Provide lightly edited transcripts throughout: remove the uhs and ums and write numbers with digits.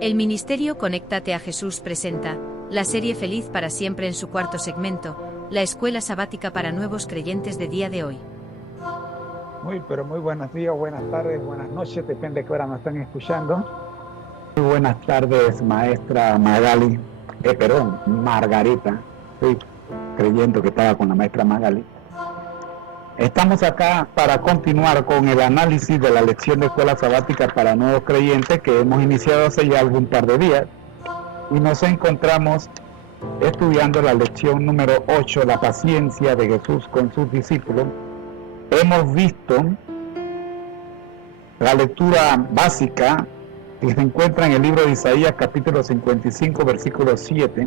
El Ministerio Conéctate a Jesús presenta la serie Feliz para Siempre en su cuarto segmento, la escuela sabática para nuevos creyentes de día de hoy. Muy buenos días, buenas tardes, buenas noches, depende de qué hora nos están escuchando. Muy buenas tardes, maestra Magali, Margarita. Estoy creyendo que estaba con la maestra Magali. Estamos acá para continuar con el análisis de la lección de escuela sabática para nuevos creyentes que hemos iniciado hace ya algún par de días. Y nos encontramos estudiando la lección número 8, la paciencia de Jesús con sus discípulos. Hemos visto la lectura básica que se encuentra en el libro de Isaías, capítulo 55, versículo 7.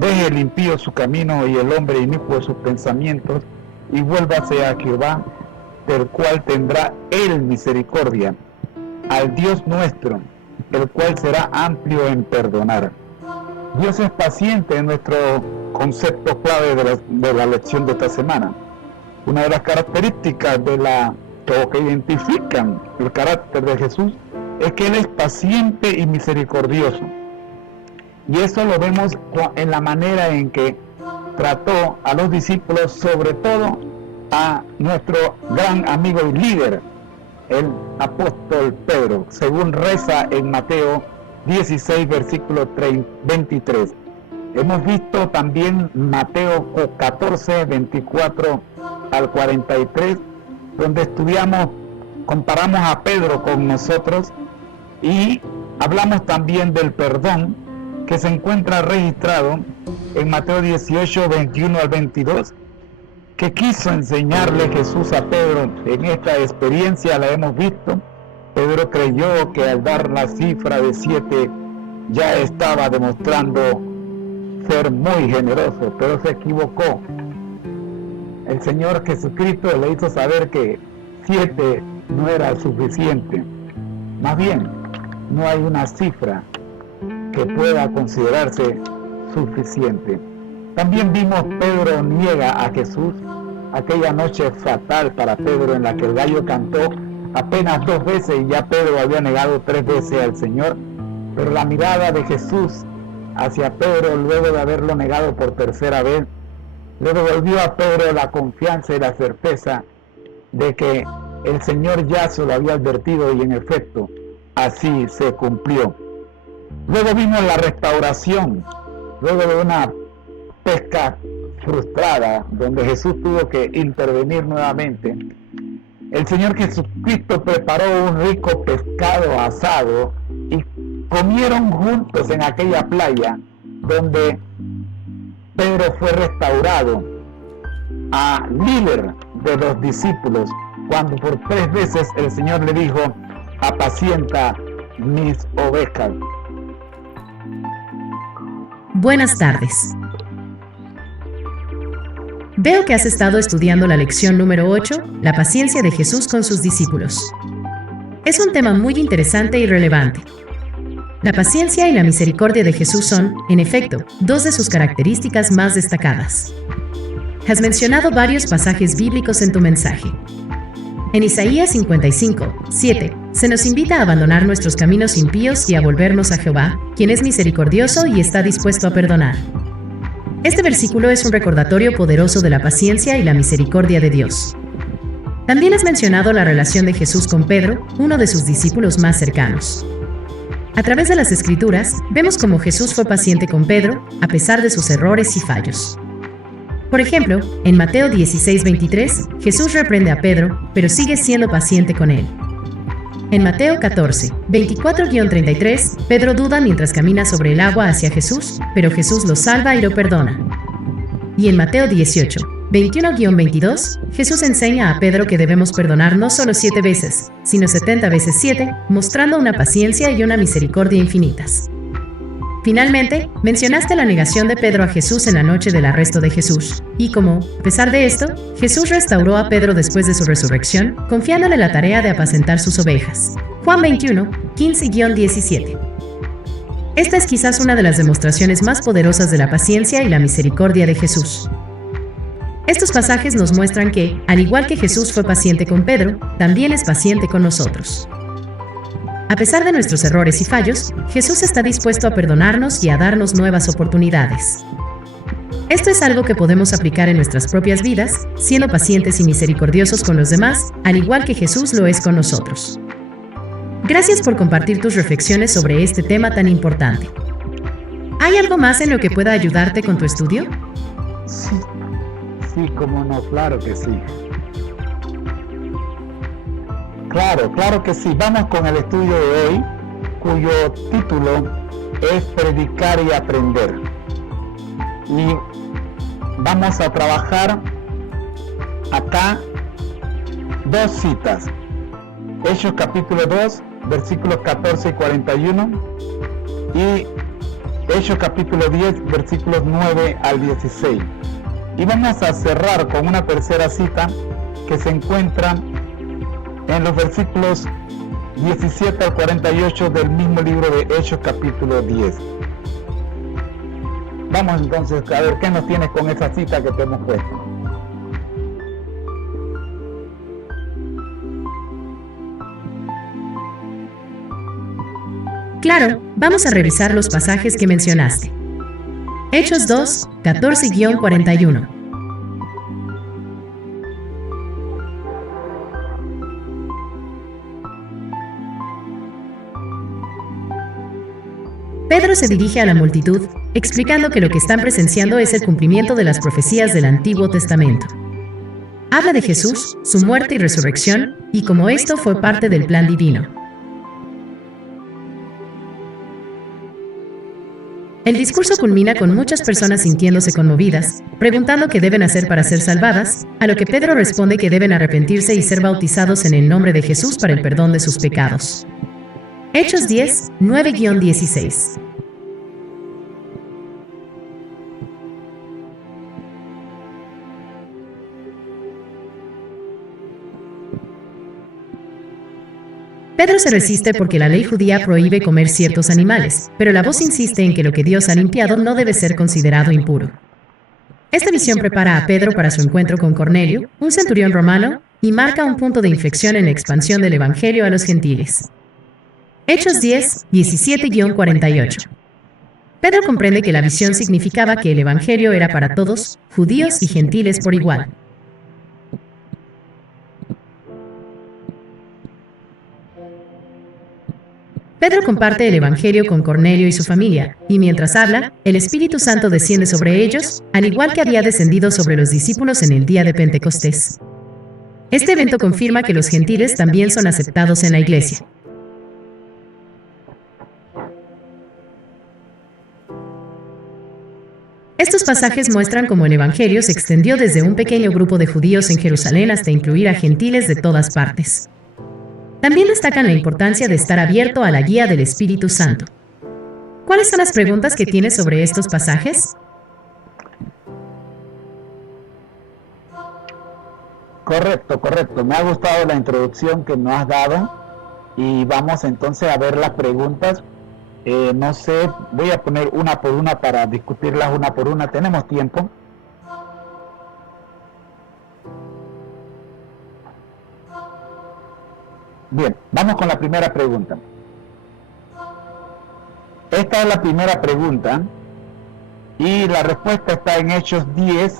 Deje el impío su camino y el hombre inicuo sus pensamientos, y vuélvase a Jehová, del cual tendrá él misericordia, al Dios nuestro, el cual será amplio en perdonar. Dios es paciente en nuestro concepto clave de la lección de esta semana. Una de las características que identifican el carácter de Jesús es que Él es paciente y misericordioso. Y eso lo vemos en la manera en que trató a los discípulos, sobre todo a nuestro gran amigo y líder, el apóstol Pedro, según reza en Mateo 16, versículo 23. Hemos visto también Mateo 14, 24 al 43, donde comparamos a Pedro con nosotros y hablamos también del perdón que se encuentra registrado en Mateo 18, 21 al 22, que quiso enseñarle Jesús a Pedro. En esta experiencia la hemos visto. Pedro creyó que al dar la cifra de 7 ya estaba demostrando ser muy generoso, pero se equivocó. El Señor Jesucristo le hizo saber que 7 no era suficiente. Más bien, no hay una cifra que pueda considerarse suficiente. También vimos Pedro niega a Jesús, aquella noche fatal para Pedro en la que el gallo cantó apenas 2 veces y ya Pedro había negado 3 veces al Señor. Pero la mirada de Jesús hacia Pedro luego de haberlo negado por tercera vez le devolvió a Pedro la confianza y la certeza de que el Señor ya se lo había advertido, y en efecto así se cumplió. Luego vimos la restauración, luego de una pesca frustrada donde Jesús tuvo que intervenir nuevamente. El Señor Jesucristo preparó un rico pescado asado y comieron juntos en aquella playa donde Pedro fue restaurado a líder de los discípulos, cuando por 3 veces el Señor le dijo: apacienta mis ovejas. Buenas tardes. Veo que has estado estudiando la lección número 8, la paciencia de Jesús con sus discípulos. Es un tema muy interesante y relevante. La paciencia y la misericordia de Jesús son, en efecto, 2 de sus características más destacadas. Has mencionado varios pasajes bíblicos en tu mensaje. En Isaías 55, 7, se nos invita a abandonar nuestros caminos impíos y a volvernos a Jehová, quien es misericordioso y está dispuesto a perdonar. Este versículo es un recordatorio poderoso de la paciencia y la misericordia de Dios. También has mencionado la relación de Jesús con Pedro, uno de sus discípulos más cercanos. A través de las Escrituras, vemos cómo Jesús fue paciente con Pedro, a pesar de sus errores y fallos. Por ejemplo, en Mateo 16, 23, Jesús reprende a Pedro, pero sigue siendo paciente con él. En Mateo 14, 24-33, Pedro duda mientras camina sobre el agua hacia Jesús, pero Jesús lo salva y lo perdona. Y en Mateo 18, 21-22, Jesús enseña a Pedro que debemos perdonar no solo 7 veces, sino 70 veces 7, mostrando una paciencia y una misericordia infinitas. Finalmente, mencionaste la negación de Pedro a Jesús en la noche del arresto de Jesús, y cómo, a pesar de esto, Jesús restauró a Pedro después de su resurrección, confiándole la tarea de apacentar sus ovejas. Juan 21, 15-17. Esta es quizás una de las demostraciones más poderosas de la paciencia y la misericordia de Jesús. Estos pasajes nos muestran que, al igual que Jesús fue paciente con Pedro, también es paciente con nosotros. A pesar de nuestros errores y fallos, Jesús está dispuesto a perdonarnos y a darnos nuevas oportunidades. Esto es algo que podemos aplicar en nuestras propias vidas, siendo pacientes y misericordiosos con los demás, al igual que Jesús lo es con nosotros. Gracias por compartir tus reflexiones sobre este tema tan importante. ¿Hay algo más en lo que pueda ayudarte con tu estudio? Sí, cómo no, claro que sí. Claro que sí. Vamos con el estudio de hoy, cuyo título es Predicar y Aprender. Y vamos a trabajar acá dos citas. Hechos capítulo 2, versículos 14 y 41. Y Hechos capítulo 10, versículos 9 al 16. Y vamos a cerrar con una tercera cita que se encuentra en los versículos 17 al 48 del mismo libro de Hechos capítulo 10. Vamos entonces a ver qué nos tienes con esa cita que te hemos puesto. Claro, vamos a revisar los pasajes que mencionaste. Hechos 2, 14-41. Pedro se dirige a la multitud, explicando que lo que están presenciando es el cumplimiento de las profecías del Antiguo Testamento. Habla de Jesús, su muerte y resurrección, y cómo esto fue parte del plan divino. El discurso culmina con muchas personas sintiéndose conmovidas, preguntando qué deben hacer para ser salvadas, a lo que Pedro responde que deben arrepentirse y ser bautizados en el nombre de Jesús para el perdón de sus pecados. Hechos 10, 9-16. Pedro se resiste porque la ley judía prohíbe comer ciertos animales, pero la voz insiste en que lo que Dios ha limpiado no debe ser considerado impuro. Esta visión prepara a Pedro para su encuentro con Cornelio, un centurión romano, y marca un punto de inflexión en la expansión del Evangelio a los gentiles. Hechos 10, 17-48. Pedro comprende que la visión significaba que el Evangelio era para todos, judíos y gentiles por igual. Pedro comparte el Evangelio con Cornelio y su familia, y mientras habla, el Espíritu Santo desciende sobre ellos, al igual que había descendido sobre los discípulos en el día de Pentecostés. Este evento confirma que los gentiles también son aceptados en la iglesia. Estos pasajes muestran cómo el Evangelio se extendió desde un pequeño grupo de judíos en Jerusalén hasta incluir a gentiles de todas partes. También destacan la importancia de estar abierto a la guía del Espíritu Santo. ¿Cuáles son las preguntas que tienes sobre estos pasajes? Correcto. Me ha gustado la introducción que nos has dado y vamos entonces a ver las preguntas. No sé, voy a poner una por una para discutirlas una por una. ¿Tenemos tiempo? Bien, vamos con la primera pregunta. Esta es la primera pregunta y la respuesta está en Hechos 10,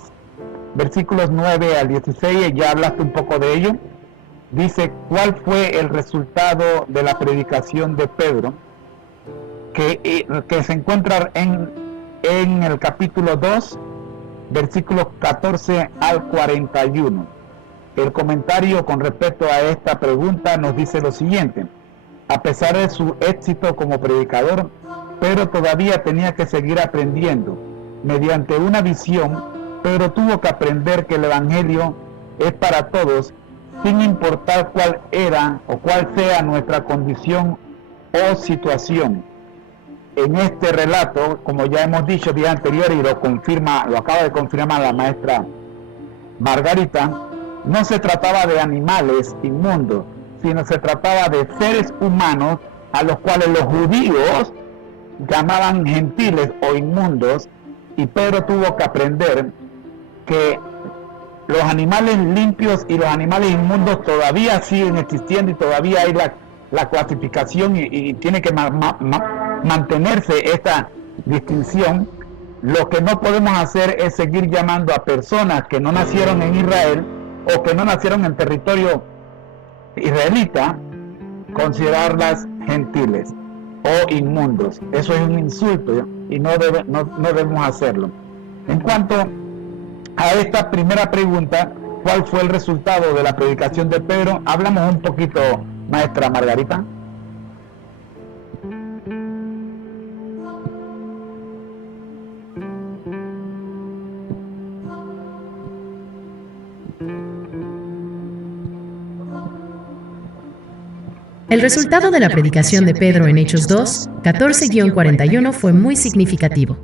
versículos 9 al 16, ya hablaste un poco de ello. Dice, ¿cuál fue el resultado de la predicación de Pedro? Que se encuentra en el capítulo 2, versículos 14 al 41. El comentario con respecto a esta pregunta nos dice lo siguiente: a pesar de su éxito como predicador, Pedro todavía tenía que seguir aprendiendo. Mediante una visión, Pedro tuvo que aprender que el Evangelio es para todos, sin importar cuál era o cuál sea nuestra condición o situación. En este relato, como ya hemos dicho día anterior y lo acaba de confirmar la maestra Margarita, no se trataba de animales inmundos, sino se trataba de seres humanos a los cuales los judíos llamaban gentiles o inmundos, y Pedro tuvo que aprender que los animales limpios y los animales inmundos todavía siguen existiendo y todavía hay la clasificación y tiene que mantenerse esta distinción. Lo que no podemos hacer es seguir llamando a personas que no nacieron en Israel o que no nacieron en territorio israelita, considerarlas gentiles o inmundos. Eso es un insulto y no debemos hacerlo. En cuanto a esta primera pregunta, ¿cuál fue el resultado de la predicación de Pedro? Hablamos un poquito, maestra Margarita. El resultado de la predicación de Pedro en Hechos 2, 14-41 fue muy significativo.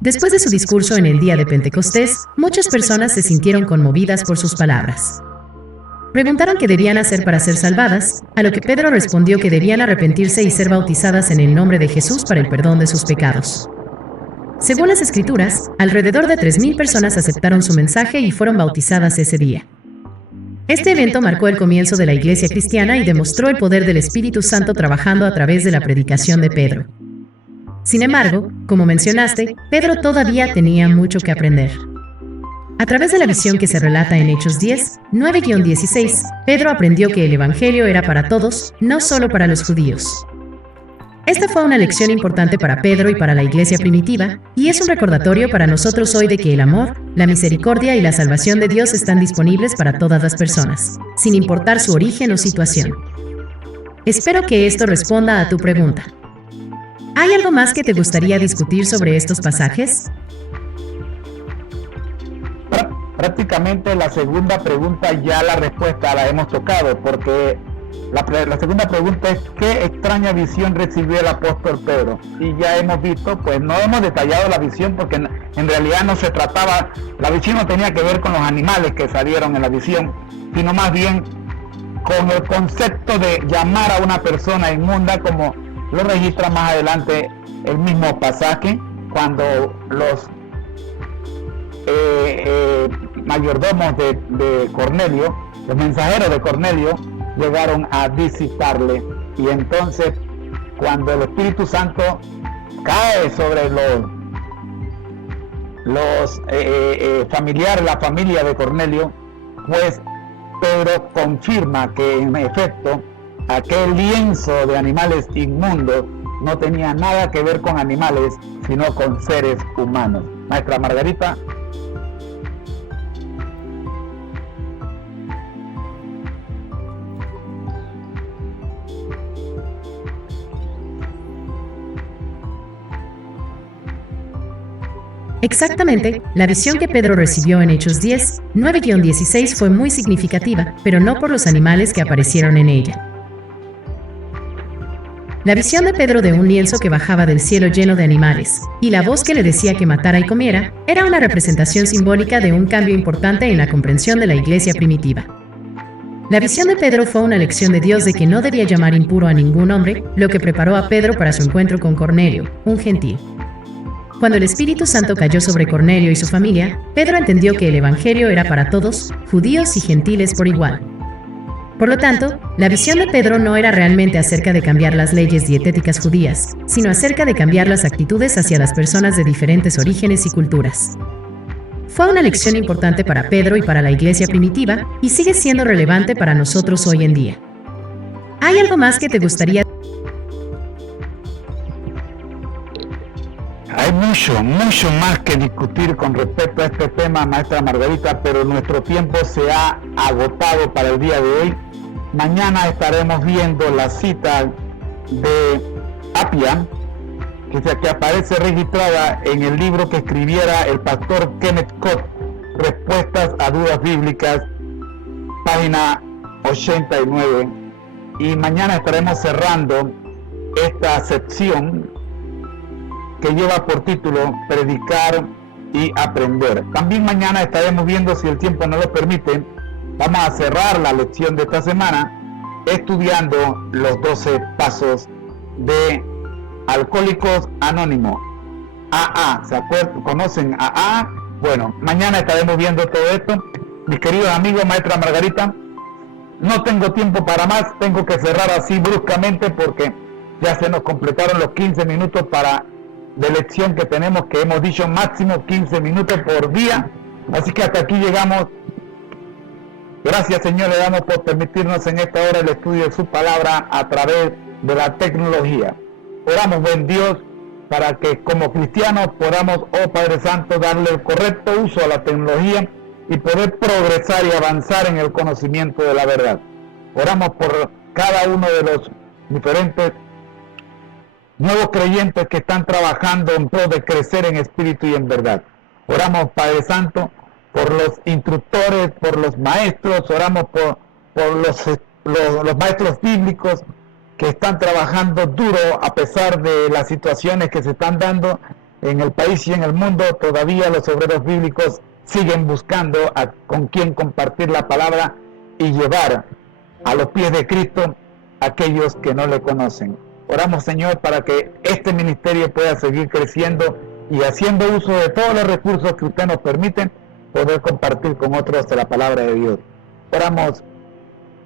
Después de su discurso en el día de Pentecostés, muchas personas se sintieron conmovidas por sus palabras. Preguntaron qué debían hacer para ser salvadas, a lo que Pedro respondió que debían arrepentirse y ser bautizadas en el nombre de Jesús para el perdón de sus pecados. Según las Escrituras, alrededor de 3,000 personas aceptaron su mensaje y fueron bautizadas ese día. Este evento marcó el comienzo de la Iglesia cristiana y demostró el poder del Espíritu Santo trabajando a través de la predicación de Pedro. Sin embargo, como mencionaste, Pedro todavía tenía mucho que aprender. A través de la visión que se relata en Hechos 10, 9-16, Pedro aprendió que el Evangelio era para todos, no solo para los judíos. Esta fue una lección importante para Pedro y para la iglesia primitiva, y es un recordatorio para nosotros hoy de que el amor, la misericordia y la salvación de Dios están disponibles para todas las personas, sin importar su origen o situación. Espero que esto responda a tu pregunta. ¿Hay algo más que te gustaría discutir sobre estos pasajes? Prácticamente la segunda pregunta ya la respuesta la hemos tocado, porque la segunda pregunta es ¿qué extraña visión recibió el apóstol Pedro? Y ya hemos visto, pues no hemos detallado la visión porque en realidad no se trataba, la visión no tenía que ver con los animales que salieron en la visión, sino más bien con el concepto de llamar a una persona inmunda, como lo registra más adelante el mismo pasaje, cuando los mayordomos de Cornelio, los mensajeros de Cornelio, llegaron a visitarle, y entonces cuando el Espíritu Santo cae sobre los familiares, la familia de Cornelio, pues Pedro confirma que en efecto aquel lienzo de animales inmundos no tenía nada que ver con animales, sino con seres humanos. Maestra Margarita. Exactamente, la visión que Pedro recibió en Hechos 10, 9-16 fue muy significativa, pero no por los animales que aparecieron en ella. La visión de Pedro de un lienzo que bajaba del cielo lleno de animales, y la voz que le decía que matara y comiera, era una representación simbólica de un cambio importante en la comprensión de la iglesia primitiva. La visión de Pedro fue una lección de Dios de que no debía llamar impuro a ningún hombre, lo que preparó a Pedro para su encuentro con Cornelio, un gentil. Cuando el Espíritu Santo cayó sobre Cornelio y su familia, Pedro entendió que el Evangelio era para todos, judíos y gentiles por igual. Por lo tanto, la visión de Pedro no era realmente acerca de cambiar las leyes dietéticas judías, sino acerca de cambiar las actitudes hacia las personas de diferentes orígenes y culturas. Fue una lección importante para Pedro y para la iglesia primitiva, y sigue siendo relevante para nosotros hoy en día. ¿Hay algo más que te gustaría? Hay mucho más que discutir con respecto a este tema, maestra Margarita, pero nuestro tiempo se ha agotado para el día de hoy. Mañana estaremos viendo la cita de Apia, que aparece registrada en el libro que escribiera el pastor Kenneth Cox, Respuestas a Dudas Bíblicas, página 89. Y mañana estaremos cerrando esta sección que lleva por título Predicar y Aprender. También mañana estaremos viendo, si el tiempo nos lo permite, vamos a cerrar la lección de esta semana estudiando los 12 pasos de Alcohólicos Anónimos, AA. ¿Se acuerdan? ¿Conocen AA? Bueno, mañana estaremos viendo todo esto. mis queridos amigos, maestra Margarita, no tengo tiempo para más, tengo que cerrar así bruscamente porque ya se nos completaron los 15 minutos de lección que tenemos, que hemos dicho máximo 15 minutos por día, así que hasta aquí llegamos. Gracias, Señor, le damos por permitirnos en esta hora el estudio de su palabra a través de la tecnología. Oramos, buen Dios, para que como cristianos podamos, oh Padre Santo, darle el correcto uso a la tecnología y poder progresar y avanzar en el conocimiento de la verdad. Oramos por cada uno de los diferentes nuevos creyentes que están trabajando en pro de crecer en espíritu y en verdad. Oramos, Padre Santo, por los instructores, por los maestros, oramos por los maestros bíblicos que están trabajando duro a pesar de las situaciones que se están dando en el país y en el mundo. Todavía los obreros bíblicos siguen buscando con quién compartir la palabra y llevar a los pies de Cristo a aquellos que no le conocen. Oramos, Señor, para que este ministerio pueda seguir creciendo y haciendo uso de todos los recursos que usted nos permite, poder compartir con otros de la palabra de Dios. Oramos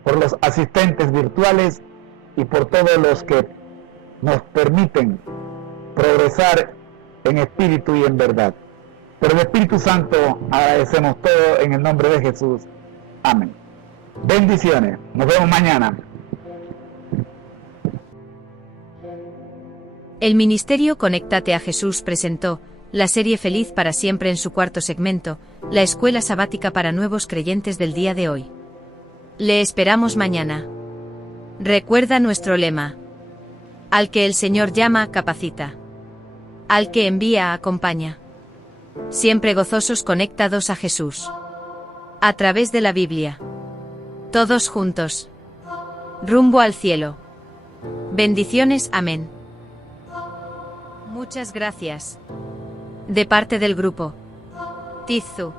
por los asistentes virtuales y por todos los que nos permiten progresar en espíritu y en verdad. Por el Espíritu Santo agradecemos todo en el nombre de Jesús. Amén. Bendiciones. Nos vemos mañana. El Ministerio Conéctate a Jesús presentó la serie Feliz para siempre en su cuarto segmento, la escuela sabática para nuevos creyentes del día de hoy. Le esperamos mañana. Recuerda nuestro lema. Al que el Señor llama, capacita. Al que envía, acompaña. Siempre gozosos conectados a Jesús. A través de la Biblia. Todos juntos. Rumbo al cielo. Bendiciones, amén. Muchas gracias. De parte del grupo Tizu.